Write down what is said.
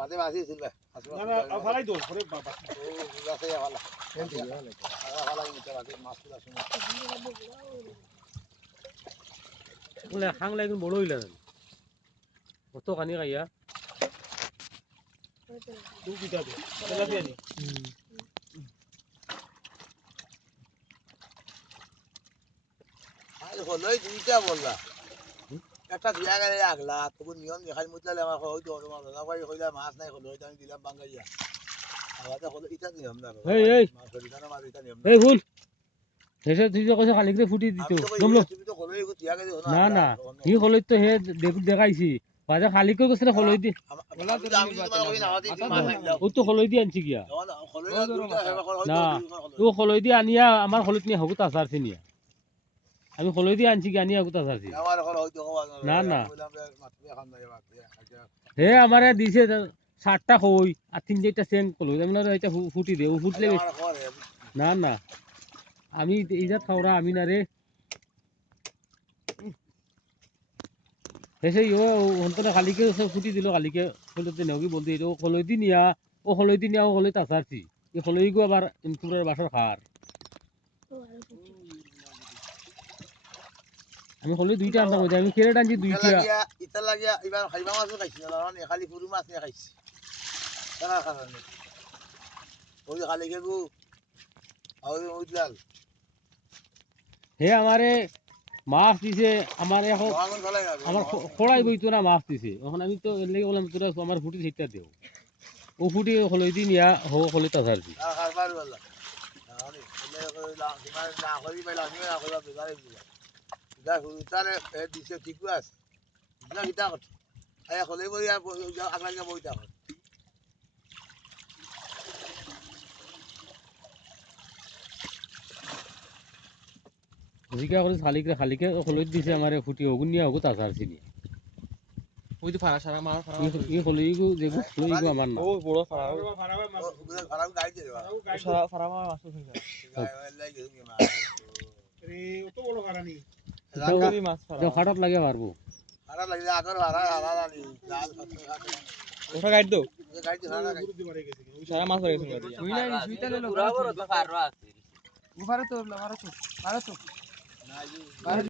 মাঝে মাঝে ছিল ভালাই দোল করে বাবা ও গাছে ভালো ভালো নিতে মাঝে মাছ পুরা শুনে বলে খাংলা একদম বড় হইলা কত কানি খাইয়া তুই কিটা দে তেলাপিয়া নি আর হলোই দুইটা বললা একটা দিয়া গেলে আগলা তবু নিয়ম দেখাই মুতলালে আমার হয়তো না ভাই হইলা মাছ নাই হলো আমি দিলাম বাঙ্গাইয়া আলাদা হলো এটা নিয়ম না এই মাছ ধরিটা না মাছ এটা নিয়ম এই ভুল হেসে তুই যে কইছ খালিকরে ফুটি দিত জমলো তুমি তো হলোই দিয়া গেলে না না হি হলই তো হে দেখাইছি বাজা খালিকরে কইছ হলই দি ও তো হলই দি আনছি গিয়া না ও হলই দি আনিয়া আমার হলইত নি হগুত আসারছি নিয়া আমি হলই দি আনছি আনিয়া হগুত আসারছি না না হে আমারে দিছে 60টা কই আর 3-4টা সেং কলই আমি না এটা ফুটি দে ও ফুটলে না না আমি ইজাত খাওরা আমি না রে হেসে ইও অন্তরে কালিকে ফুটি দিল কালিকে বলতে নগি বলতে ও কলই দি নিয়া ও কলই দি নিয়া ও কলই তাসারছি এই কলই গো আবার ইনকুরের বাসর খার আমি কলই দুইটা আনতা কই আমি কেরে টানছি দুইটা ইতা লাগিয়া এবার খাইবা মাছও খাইছি না মানে খালি পুরু মাছ নিয়ে খাইছি কেনা খানা ওই খালিকে গো আর উজলাল হে আমারে মাছ দিছে আমার এখন আমার খড়াই বইতো না মাছ দিছে এখন আমি তো এর লাগি বললাম তোরা আমার ফুটি সেটা দেও ও ফুটি হলই দি নিয়া হো হলই তাসারছি দিছে ঠিকও আছে গীতা কথা হলে বই আগলা বইটা জিকা করে খালিকে হলই দিছে আমারে ফুটি হগুন নিয়া হগু তাসারছি নিয়া ওই তো ফাড়া সারা মার ফাড়া ই হলই গো যে হলই গো আমার না ও বড় ফাড়া খারাপ গাই দিয়ে সারা ফাড়া মার মাছ হই যায় রে অত বড় গাড়ানি রাঙ্গারি মাছ ফাড়া যে খাটাত লাগে মারবো খারাপ লাগলে আগর হারা আনি জাল ওটা গাইড দাও গাই দিয়ে হারা গাই সারা মাছ পড়ে গেছে সুই নাই সুইটা লে পুরা বড় তো পাররা আছে উফারে তো মারো তো না